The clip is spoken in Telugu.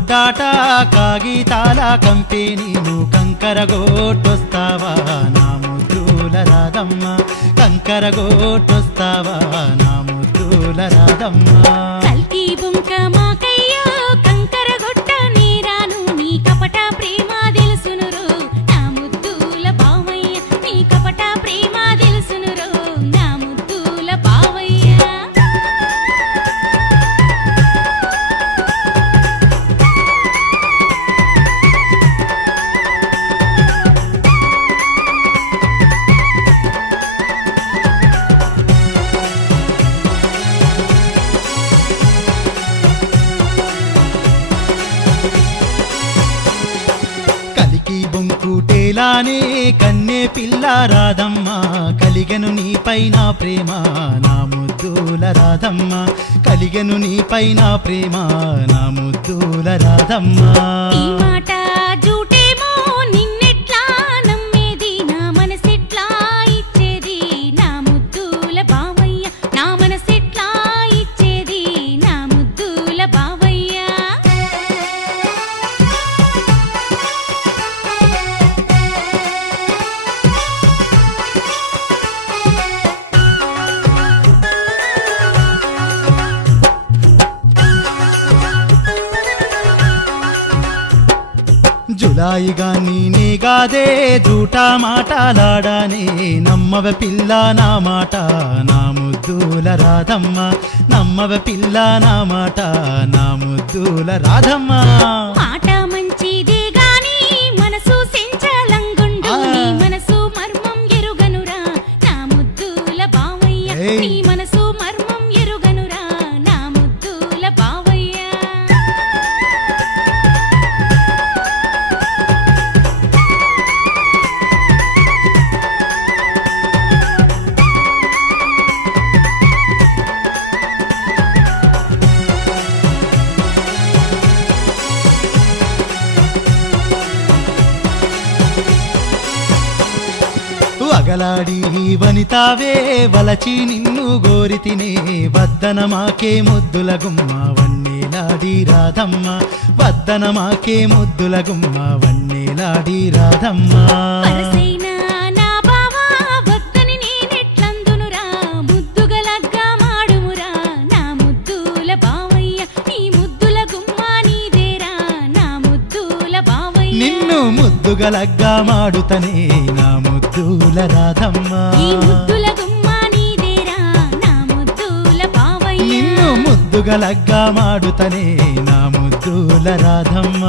కలకుంట రోడ్డాట కాగితాల కంపెనీలు కంకరగోటొస్తావా నా ముద్దుల రాధమ్మ కంకరగోటొస్తావా నా ముద్దుల రాదమ్మ కల్కి బుంక బొంకుటేలానే కన్నే పిల్ల రాధమ్మ. కలిగను నీ పైన ప్రేమ నా ముద్దుల రాధమ్మ. కలిగను నీ పైన ప్రేమ నా ముద్దుల రాధమ్మ. జులాయిగా నేనే గాదే జూటా మాటలాడానే నమ్మవ పిల్ల నా మాట. నా ముద్దుల రాధమ్మ నమ్మవ పిల్ల నా మాట. నా ముద్దుల రాధమ్మ. పగలాడి వనితావే వలచి నిన్ను గోరితినే వద్దన మాకే ముద్దుల గుమ్మ వన్నేలాడి రాధమ్మ. వద్దన మాకే ముద్దుల గుమ్మ వన్నేలాడి రాధమ్మ. నిన్ను ముద్దుగలగ్గా మాడుతనే నా ముద్దుల రాధమ్మ. నిన్ను ముద్దుగలగ్గా మాడుతనే నా ముద్దుల రాధమ్మ.